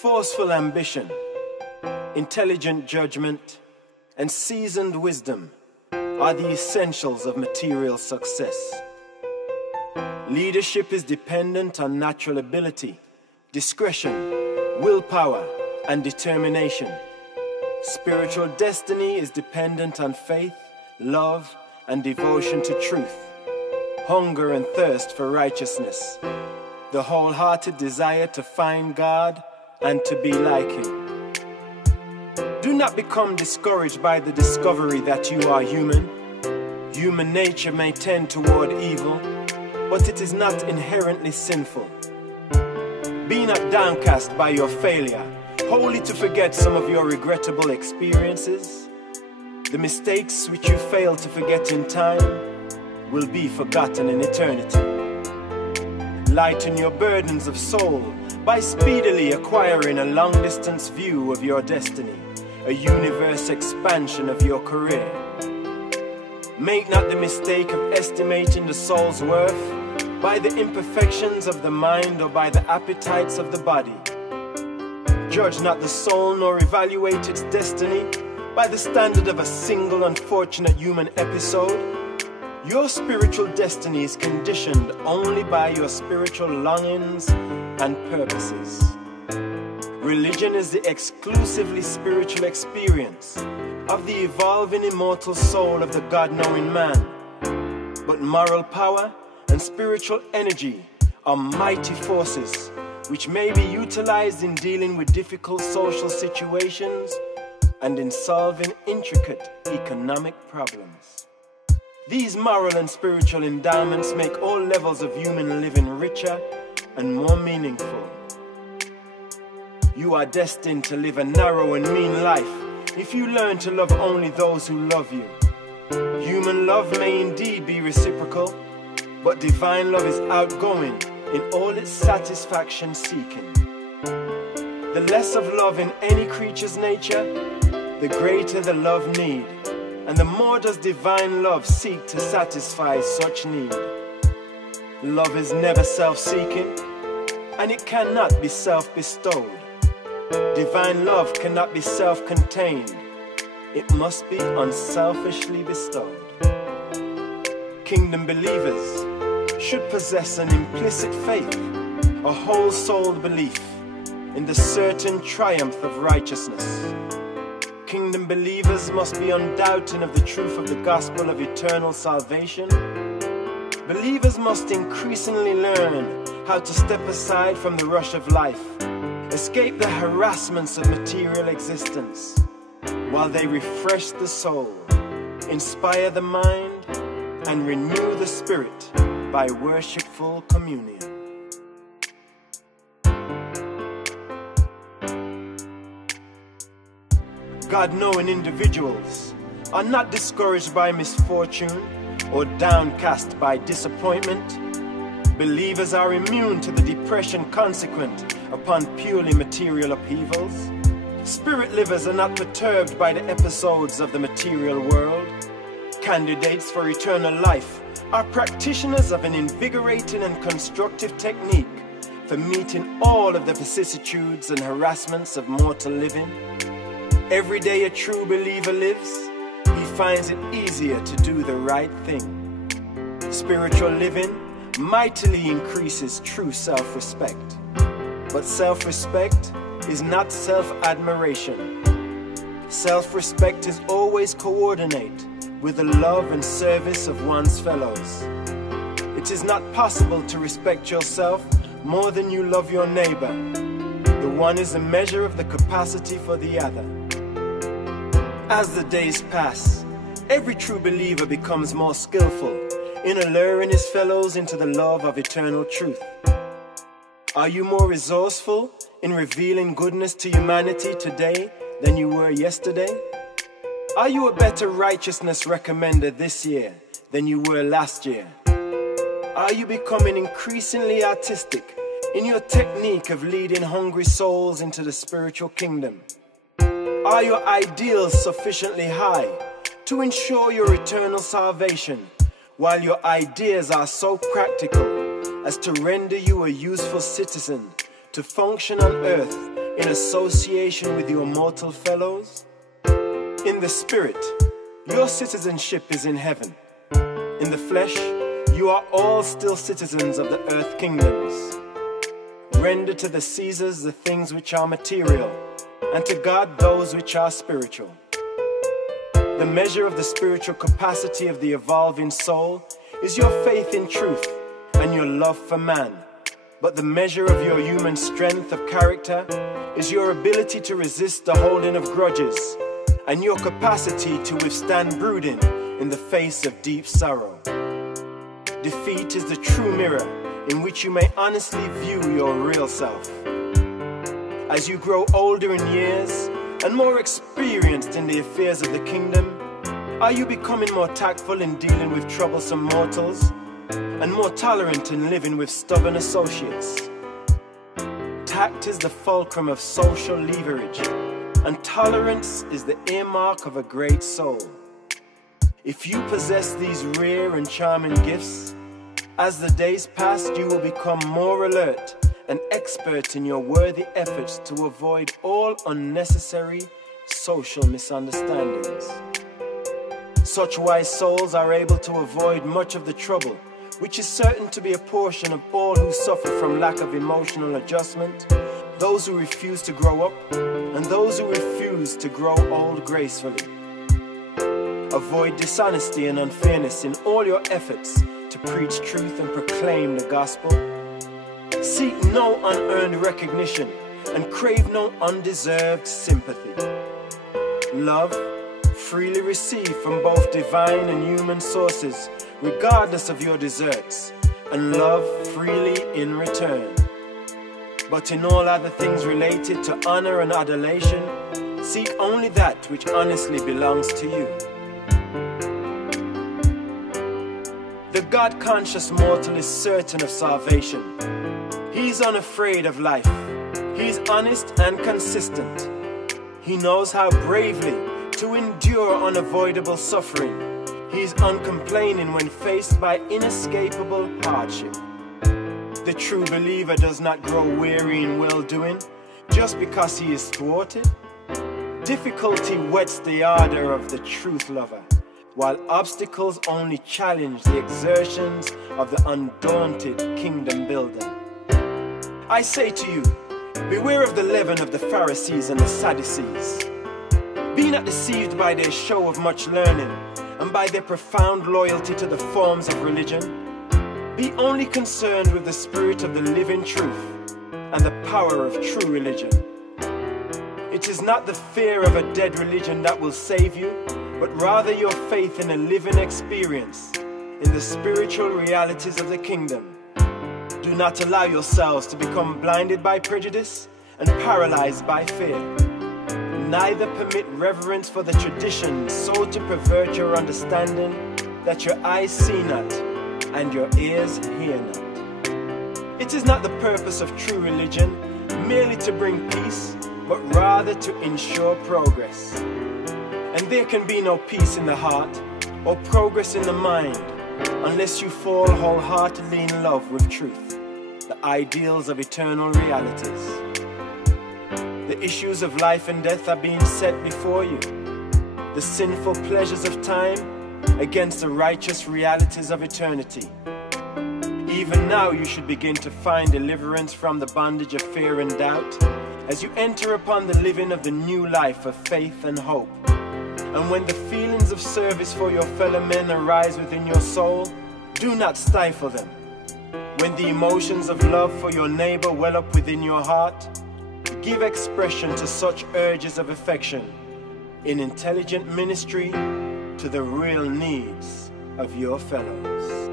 Forceful ambition, intelligent judgment, and seasoned wisdom are the essentials of material success. Leadership is dependent on natural ability, discretion, willpower, and determination. Spiritual destiny is dependent on faith, love, and devotion to truth, hunger and thirst for righteousness, the wholehearted desire to find God and to be like Him. Do not become discouraged by the discovery that you are human. Human nature may tend toward evil, but it is not inherently sinful. Be not downcast by your failure, wholly to forget some of your regrettable experiences. The mistakes which you fail to forget in time will be forgotten in eternity. Lighten your burdens of soul by speedily acquiring a long-distance view of your destiny, a universe expansion of your career. Make not the mistake of estimating the soul's worth by the imperfections of the mind or by the appetites of the body. Judge not the soul nor evaluate its destiny by the standard of a single unfortunate human episode. Your spiritual destiny is conditioned only by your spiritual longings and purposes. Religion is the exclusively spiritual experience of the evolving immortal soul of the God-knowing man. But moral power and spiritual energy are mighty forces which may be utilized in dealing with difficult social situations and in solving intricate economic problems. These moral and spiritual endowments make all levels of human living richer and more meaningful. You are destined to live a narrow and mean life if you learn to love only those who love you. Human love may indeed be reciprocal, but divine love is outgoing in all its satisfaction seeking. The less of love in any creature's nature, the greater the love need, and the more does divine love seek to satisfy such need. Love is never self-seeking, and it cannot be self-bestowed. Divine love cannot be self-contained. It must be unselfishly bestowed. Kingdom believers should possess an implicit faith, a whole-souled belief in the certain triumph of righteousness. Kingdom believers must be undoubting of the truth of the gospel of eternal salvation. Believers must increasingly learn how to step aside from the rush of life, escape the harassments of material existence, while they refresh the soul, inspire the mind, and renew the spirit by worshipful communion. God-knowing individuals are not discouraged by misfortune or downcast by disappointment. Believers are immune to the depression consequent upon purely material upheavals. Spirit livers are not perturbed by the episodes of the material world. Candidates for eternal life are practitioners of an invigorating and constructive technique for meeting all of the vicissitudes and harassments of mortal living. Every day a true believer lives, he finds it easier to do the right thing. Spiritual living mightily increases true self-respect. But self-respect is not self-admiration. Self-respect is always coordinate with the love and service of one's fellows. It is not possible to respect yourself more than you love your neighbor. The one is a measure of the capacity for the other. As the days pass, every true believer becomes more skillful in alluring his fellows into the love of eternal truth. Are you more resourceful in revealing goodness to humanity today than you were yesterday? Are you a better righteousness recommender this year than you were last year? Are you becoming increasingly artistic in your technique of leading hungry souls into the spiritual kingdom? Are your ideals sufficiently high to ensure your eternal salvation, while your ideas are so practical as to render you a useful citizen to function on earth in association with your mortal fellows? In the spirit, your citizenship is in heaven. In the flesh, you are all still citizens of the earth kingdoms. Render to the Caesars the things which are material, and to God those which are spiritual. The measure of the spiritual capacity of the evolving soul is your faith in truth and your love for man. But the measure of your human strength of character is your ability to resist the holding of grudges and your capacity to withstand brooding in the face of deep sorrow. Defeat is the true mirror in which you may honestly view your real self. As you grow older in years and more experienced in the affairs of the kingdom, are you becoming more tactful in dealing with troublesome mortals and more tolerant in living with stubborn associates? Tact is the fulcrum of social leverage, and tolerance is the earmark of a great soul. If you possess these rare and charming gifts, as the days pass, you will become more alert and expert in your worthy efforts to avoid all unnecessary social misunderstandings. Such wise souls are able to avoid much of the trouble, which is certain to be a portion of all who suffer from lack of emotional adjustment, those who refuse to grow up, and those who refuse to grow old gracefully. Avoid dishonesty and unfairness in all your efforts to preach truth and proclaim the gospel. Seek no unearned recognition and crave no undeserved sympathy. Love, freely receive from both divine and human sources, regardless of your deserts, and love freely in return. But in all other things related to honor and adulation, seek only that which honestly belongs to you. The God-conscious mortal is certain of salvation. He is unafraid of life. He is honest and consistent. He knows how bravely to endure unavoidable suffering. He is uncomplaining when faced by inescapable hardship. The true believer does not grow weary in well-doing just because he is thwarted. Difficulty whets the ardor of the truth lover, while obstacles only challenge the exertions of the undaunted kingdom builder. I say to you, beware of the leaven of the Pharisees and the Sadducees. Be not deceived by their show of much learning and by their profound loyalty to the forms of religion. Be only concerned with the spirit of the living truth and the power of true religion. It is not the fear of a dead religion that will save you, but rather your faith in a living experience in the spiritual realities of the kingdom. Do not allow yourselves to become blinded by prejudice and paralyzed by fear. Neither permit reverence for the tradition so to pervert your understanding that your eyes see not and your ears hear not. It is not the purpose of true religion merely to bring peace, but rather to ensure progress. And there can be no peace in the heart or progress in the mind unless you fall wholeheartedly in love with truth, the ideals of eternal realities. The issues of life and death are being set before you. The sinful pleasures of time against the righteous realities of eternity. Even now you should begin to find deliverance from the bondage of fear and doubt as you enter upon the living of the new life of faith and hope. And when the feelings of service for your fellow men arise within your soul, do not stifle them. When the emotions of love for your neighbor well up within your heart, give expression to such urges of affection in intelligent ministry to the real needs of your fellows.